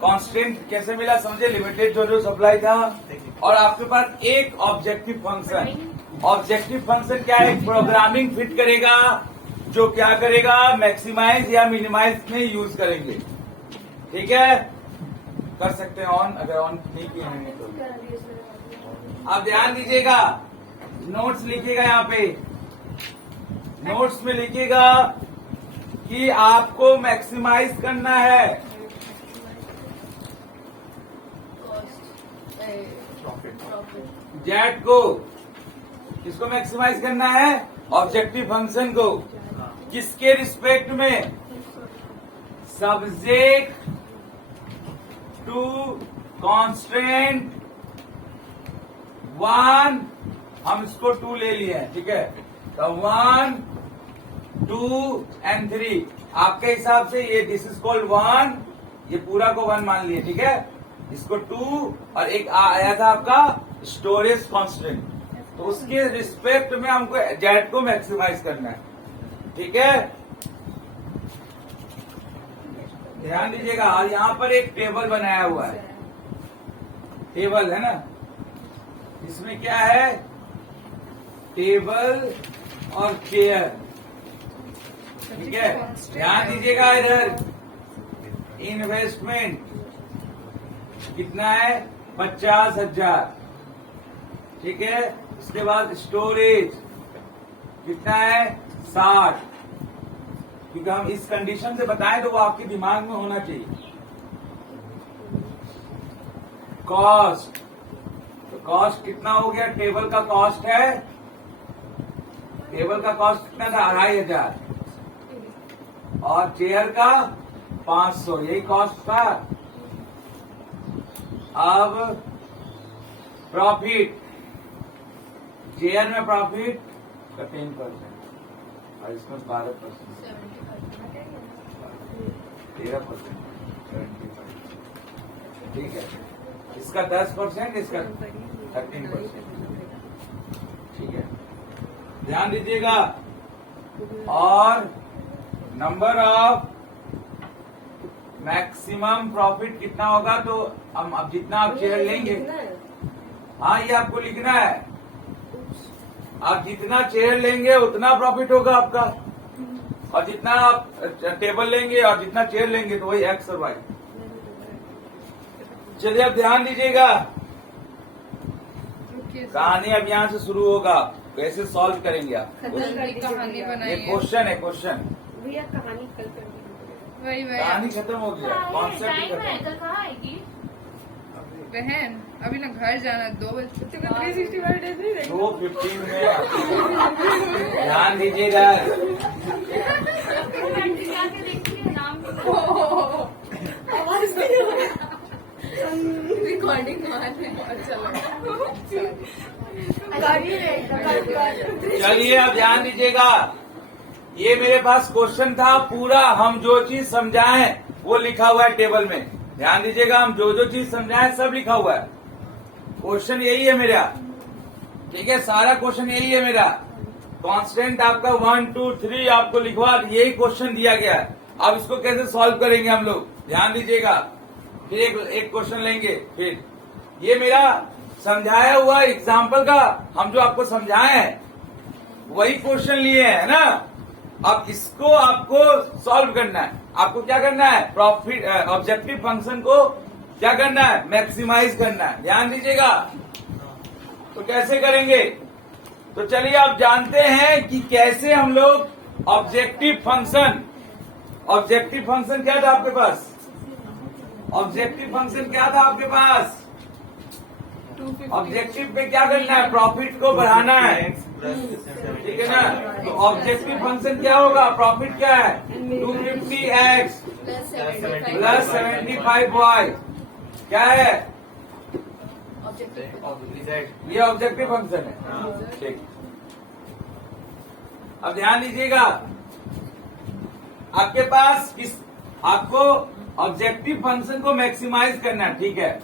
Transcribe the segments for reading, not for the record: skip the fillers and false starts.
Constant कैसे मिला समझे, लिमिटेड जो सप्लाई था और आपके पास एक ऑब्जेक्टिव फंक्शन। ऑब्जेक्टिव फंक्शन क्या है, प्रोग्रामिंग फिट करेगा जो क्या करेगा, मैक्सिमाइज या मिनिमाइज में यूज करेंगे। ठीक है, कर सकते हैं ऑन, अगर ऑन नहीं किए हैं तो। आप ध्यान दीजिएगा, नोट्स लिखिएगा, यहाँ पे नोट्स में लिखिएगा कि आपको मैक्सिमाइज करना है जेड को। किसको मैक्सिमाइज करना है, ऑब्जेक्टिव फंक्शन को। किसके रिस्पेक्ट में, सब्जेक्ट टू कांस्टेंट 1, हम इसको 2 ले लिए हैं। ठीक है, तो 1, 2 and 3 आपके हिसाब से ये दिस इज कॉल्ड 1, ये पूरा को 1 मान लिए। ठीक है, इसको 2 और एक आया था आपका स्टोरेज कांस्टेंट, तो उसके रिस्पेक्ट में हमको जेड को मैक्सिमाइज करना है। ठीक है, ध्यान दीजिएगा। और यहाँ पर एक टेबल बनाया हुआ है, टेबल है ना, इसमें क्या है, टेबल और चेयर। ठीक है, ध्यान दीजिएगा। इधर इन्वेस्टमेंट कितना है, 50,000। ठीक है, उसके बाद स्टोरेज कितना है, 60। क्योंकि हम इस कंडीशन से बताएं तो वो आपके दिमाग में होना चाहिए। कॉस्ट, तो कॉस्ट कितना हो गया, टेबल का कॉस्ट है, टेबल का कॉस्ट कितना था, 2,500 और चेयर का 500, यही कॉस्ट था। अब प्रॉफिट, चेयर में प्रॉफिट का 10% और इसमें 12%, 13%, 75। ठीक है, इसका 10%, इसका 13%। ठीक है, ध्यान दीजिएगा। और नंबर ऑफ मैक्सिमम प्रॉफिट कितना होगा, तो हम अब जितना आप चेयर लेंगे, हाँ ये आपको लिखना है, आप जितना चेयर लेंगे उतना प्रॉफिट होगा आपका, और जितना आप टेबल लेंगे और जितना चेयर लेंगे तो वही एक्स और वाई। चलिए अब ध्यान दीजिएगा, कहानी अब यहाँ से शुरू होगा। कैसे सॉल्व करेंगे आप, कहानी बनाइए। ये क्वेश्चन है, क्वेश्चन। भैया कहानी कल कर दी। वही कहानी खत्म हो गया, कॉन्सेप्ट ही खत्म। बहन अभी ना घर जाना, 2 बजे 365 डेज नहीं रहेगा। 2:15 में ध्यान दीजिएगा। रिकॉर्डिंग अच्छा लगा। चलिए अब ध्यान दीजिएगा, ये मेरे पास क्वेश्चन था पूरा, हम जो चीज समझाएं वो लिखा हुआ है टेबल में। ध्यान दीजिएगा, हम जो चीज समझाएं सब लिखा हुआ है। क्वेश्चन यही है मेरा। ठीक है, सारा क्वेश्चन यही है मेरा। कांस्टेंट आपका 1, 2, 3 आपको लिखवा, यही क्वेश्चन दिया गया है। अब इसको कैसे सॉल्व करेंगे हम लोग, ध्यान दीजिएगा। फिर एक क्वेश्चन लेंगे। फिर ये मेरा समझाया हुआ एग्जाम्पल का, हम जो आपको समझाए हैं वही क्वेश्चन लिए हैं ना। अब इसको आपको सॉल्व करना है। आपको क्या करना है, प्रॉफिट ऑब्जेक्टिव फंक्शन को क्या करना है, मैक्सिमाइज करना है। ध्यान दीजिएगा। तो कैसे करेंगे, तो चलिए आप जानते हैं कि कैसे हम लोग ऑब्जेक्टिव फंक्शन क्या था आपके पास, ऑब्जेक्टिव फंक्शन क्या था आपके पास, ऑब्जेक्टिव पे क्या करना है, प्रॉफिट को बढ़ाना है। ठीक है ना, तो ऑब्जेक्टिव फंक्शन क्या होगा, प्रॉफिट क्या है, 250x प्लस 75y क्या है, ये ऑब्जेक्टिव फंक्शन है। ठीक, अब ध्यान दीजिएगा, आपके पास आपको ऑब्जेक्टिव फंक्शन को मैक्सिमाइज करना है। ठीक है,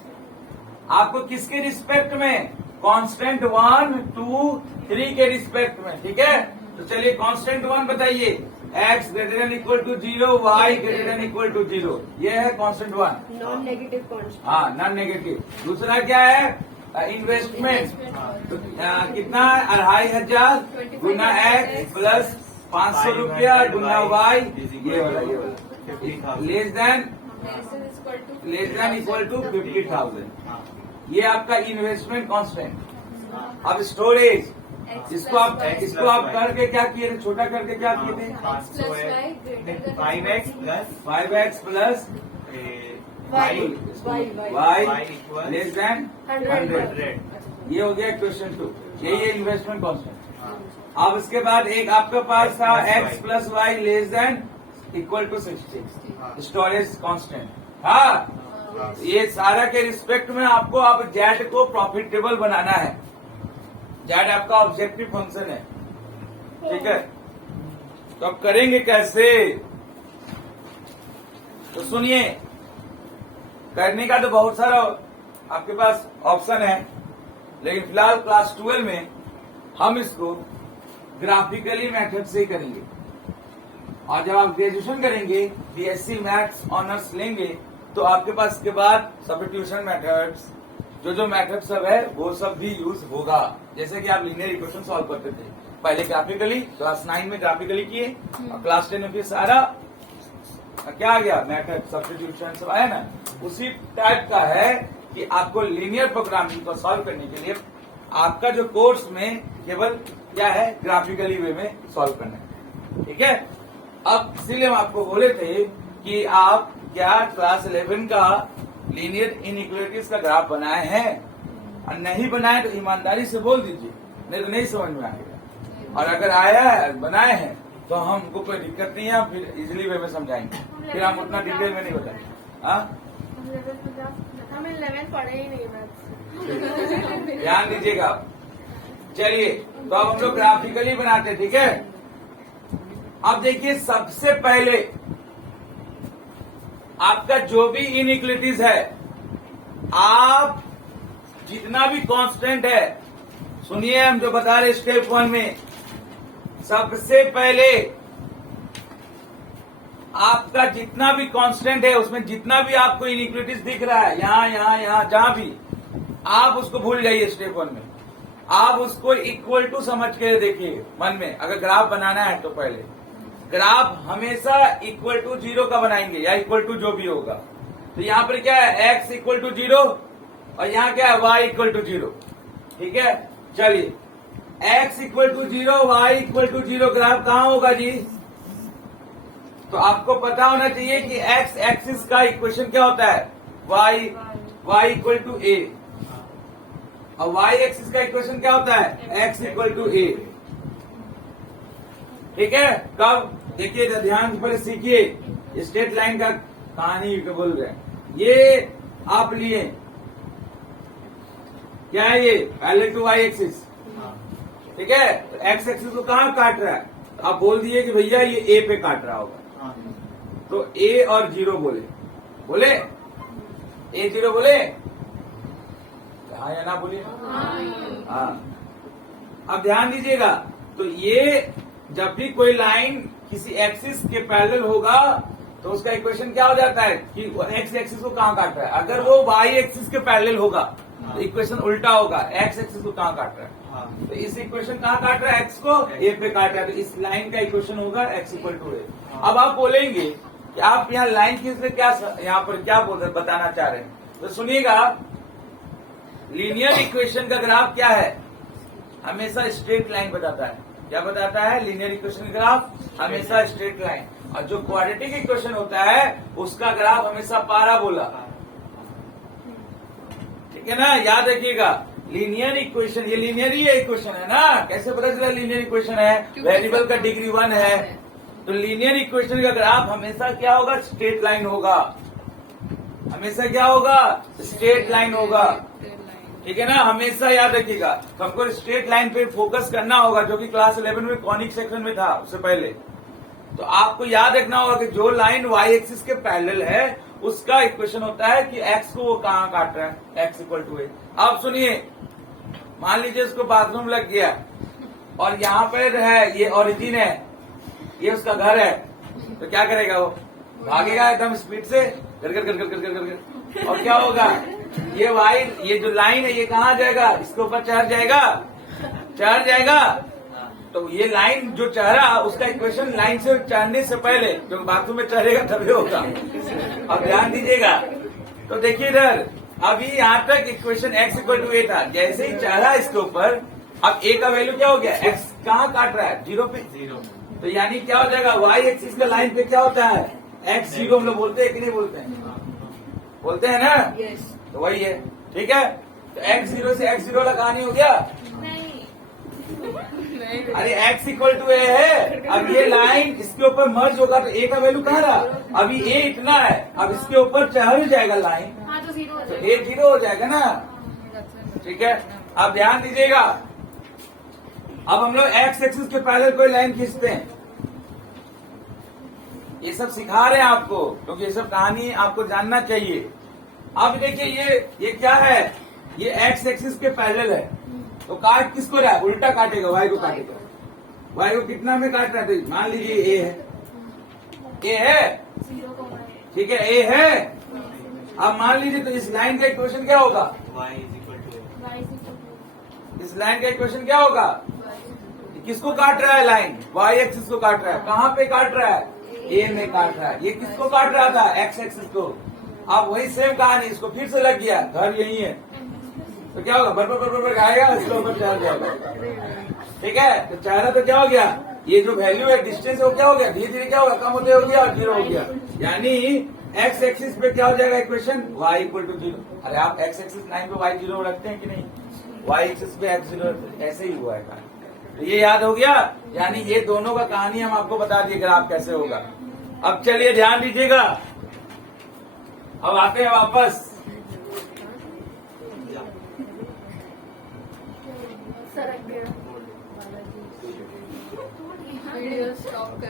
आपको किसके रिस्पेक्ट में, कांस्टेंट 1, 2, 3 के रिस्पेक्ट में। ठीक है, तो चलिए कांस्टेंट 1 बताइए, x greater than equal to 0, y greater than equal to 0। ये है कांस्टेंट 1। Non negative constant. हाँ, नॉन नेगेटिव। दूसरा क्या है, इन्वेस्टमेंट। तो कितना, 2500 गुना x प्लस 500 रुपया गुना y, ये वाला लेस देन इक्वल टू 50,000। ये आपका इन्वेस्टमेंट कांस्टेंट। अब स्टोरेज, इसको आप करके क्या किए थे, छोटा करके क्या किए थे, 5x plus 5x plus y less then 100। ये हो गया क्वेश्चन 2। यही है इन्वेस्टमेंट कांस्टेंट। अब इसके बाद एक आपके पास था x plus y less than equal to 60, storage constant. हाँ, ये सारा के रिस्पेक्ट में आपको अब जेड को प्रॉफिटेबल बनाना है। जेड आपका ऑब्जेक्टिव फंक्शन है, ठीक है। तो अब करेंगे कैसे, तो सुनिए, करने का तो बहुत सारा आपके पास ऑप्शन है, लेकिन फिलहाल क्लास 12 में हम इसको ग्राफिकली मेथड से ही करेंगे। और जब आप ग्रेजुएशन करेंगे, बीएससी मैथ्स ऑनर्स लेंगे, तो आपके पास इसके बाद सब्स्टिट्यूशन मेथड्स, जो मेथड सब है वो सब भी यूज होगा। जैसे कि आप लीनियर इक्वेशन सॉल्व करते थे पहले ग्राफिकली, क्लास 9 में ग्राफिकली किए, और क्लास 10 में फिर सारा क्या आ गया, मेथड सब्स्टिट्यूशन सब आया ना। उसी टाइप का है कि आपको लीनियर प्रोग्रामिंग को सॉल्व करने के लिए आपका जो कोर्स में केवल क्या है, ग्राफिकली वे में सॉल्व करना है, ठीक है। अब इसीलिए हम आपको बोले थे कि आप क्या क्लास 11 का लीनियर इनइक्वालिटीज का ग्राफ बनाए हैं, और नहीं बनाए तो ईमानदारी से बोल दीजिए, नहीं तो नहीं समझ में आएगा। और अगर आया है, बनाए हैं, तो हमको कोई दिक्कत नहीं है, फिर इजिली वे में समझाएंगे, फिर हम उतना डिटेल में नहीं बताएंगे। हाँ, हमें 11 पढ़े ही नहीं मैथ्स। ध्यान दीजिएगा। चलिए, तो अब हम लोग ग्राफिकली बनाते हैं, ठीक है। अब देखिए, सबसे पहले आपका जो भी इनइक्वालिटीज है, आप जितना भी कांस्टेंट है, सुनिए हम जो बता रहे स्टेप 1 में, सबसे पहले आपका जितना भी कांस्टेंट है, उसमें जितना भी आपको इनइक्वालिटीज दिख रहा है, यहाँ जहां भी, आप उसको भूल जाइए। स्टेप 1 में आप उसको इक्वल टू समझ के देखिए मन में। अगर ग्राफ बनाना है तो पहले ग्राफ हमेशा इक्वल टू 0 का बनाएंगे, या इक्वल टू जो भी होगा। तो यहाँ पर क्या है, x इक्वल टू 0, और यहाँ क्या है, y इक्वल टू 0, ठीक है। चलिए, x equal to 0, y equal to 0 graph कहाँ होगा जी, तो आपको पता होना चाहिए कि x एक्सिस का इक्वेशन क्या होता है, y इक्वल टू a, और y एक्सिस का इक्वेशन क्या होता है, x इक्वल टू a, ठीक है। कब, देखिए ध्यान से पहले सीखिए, स्ट्रेट लाइन का कहानी बोल रहे हैं। ये आप लिए क्या है, ये पैरेलल टू y एक्सिस, ठीक है। तो x एक्सिस को कहाँ काट रहा है, तो आप बोल दिए कि भैया ये a पे काट रहा होगा, तो a और 0 बोले a 0 बोले, हाँ या ना बोलिए। हाँ, अब ध्यान दीजिएगा, तो ये जब भी कोई लाइन किसी एक्सिस के पैरेलल होगा, तो उसका इक्वेशन क्या हो जाता है कि एक्स एक्सिस को कहाँ काट रहा है। अगर वो वाई एक्सिस के पैरेलल होगा तो इक्वेशन उल्टा होगा, एक्स एक्सिस को कहाँ काट रहा है, तो इस इक्वेशन कहाँ काट रहा है, एक्स को ए पे काट रहा है, तो इस लाइन का इक्वेशन होगा एक्स इक्वल टू ए। अब आप बोलेंगे कि आप यहाँ लाइन की क्या, यहाँ पर क्या बताना चाह रहे हैं, तो सुनिएगा, लीनियर इक्वेशन का ग्राफ क्या है, हमेशा स्ट्रेट लाइन बताता है। क्या बताता है, लीनियर इक्वेशन का ग्राफ हमेशा स्ट्रेट लाइन, और जो क्वाड्रेटिक इक्वेशन होता है उसका ग्राफ हमेशा पाराबोला, ठीक है ना। याद रखिएगा, लीनियर इक्वेशन, ये लीनियर ही इक्वेशन है ना, कैसे पता चला लीनियर इक्वेशन है, वेरिएबल का डिग्री 1 है, तो लीनियर इक्वेशन का ग्राफ हमेशा क्या होगा, स्ट्रेट लाइन होगा, हमेशा क्या होगा, स्ट्रेट लाइन होगा, ठीक है ना। हमेशा याद रखिएगा, तो हमको स्ट्रेट लाइन पे फोकस करना होगा, जो कि क्लास 11 में कॉनिक सेक्शन में था उससे पहले। तो आपको याद रखना होगा कि जो लाइन y एक्सिस के पैरेलल है उसका इक्वेशन होता है कि x को वो कहाँ काट रहा है, x इक्वल टू ए। अब सुनिए, मान लीजिए इसको बाथरूम लग गया और यहाँ पर है, ये ओरिजिन है, ये उसका घर है, तो क्या करेगा वो? भागेगा एकदम स्पीड से, घर घर घर घर घर घर घर। और क्या होगा? ये वाई, ये जो लाइन है, ये कहाँ जाएगा? इसके ऊपर चढ़ जाएगा, चढ़ जाएगा। तो ये लाइन जो चढ़ा, उसका इक्वेशन लाइन से चढ़ने से पहले, जो बाथरूम में चढ़ेगा तभी होगा। अब ध्यान दीजिएगा। तो देखिए इधर, अभी यहाँ तक equation x equal to a था। जैसे ही चढ़ा इसके ऊपर, अब a का वैल्यू क्या हो गया? x कहाँ काट रहा है? 0 पे। तो यानी क्या हो जाएगा? y एक्सिस का लाइन पे क्या होता है? x 0 हम लोग बोलते हैं कि नहीं बोलते हैं? बोलते हैं ना? यस। तो वही है, ठीक है। तो x 0 से x 0 वाला कहानी हो गया। नहीं नहीं अरे x इक्वल टू a है। अब ये लाइन इसके ऊपर मर्ज होगा तो a का वैल्यू कहाँ रहा? अभी a इतना है, अब इसके ऊपर चढ़ जाएगा लाइन, हाँ तो 0 हो तो जाएगा। a 0 हो जाएगा ना। ठीक है, अब ध्यान दीजिएगा। अब हम लोग x एक्सिस के पैरेलल कोई लाइन खींचते हैं। ये सब सिखा रहे हैं आपको, क्योंकि ये सब कहानी आपको जानना चाहिए। अब देखिए ये क्या है? ये x एक्सिस के पैरेलल है, तो काट किसको रहा है? उल्टा काटेगा, y को काटेगा। y को कितना में काट रहा है? तो मान लीजिए a है, a है, 0 को हमारे ठीक है, a है। अब मान लीजिए, तो इस लाइन का इक्वेशन क्या होगा? y से इस लाइन का इक्वेशन क्या होगा? किसको काट रहा है लाइन? y एक्सिस को काट रहा है। कहाँ पे काट रहा है? a में काट रहा है। ये किसको काट रहा था? x एक्सिस को। अब वही सेम कहानी, इसको फिर से लग गया, घर यही है, तो क्या होगा? बर आएगा, इसके ऊपर चढ़ जाएगा। ठीक है, तो चेहरा तो क्या हो गया? ये जो वैल्यू है, डिस्टेंस, वो क्या हो गया? धीरे धीरे क्या होगा? कम होते हो गया और 0 हो गया। यानी x एक्सिस पे क्या हो जाएगा इक्वेशन? y equal to 0। अरे आप x एक्सिस लाइन पे y 0 रखते हैं कि नहीं? y एक्सिस पे x 0, ऐसे ही हुआ है कहानी। तो ये याद हो गया। यानी ये दोनों का कहानी हम आपको बता दिए ग्राफ कैसे होगा। अब चलिए ध्यान दीजिएगा, अब आते हैं वापस। सरक गया। वीडियो स्टॉप कर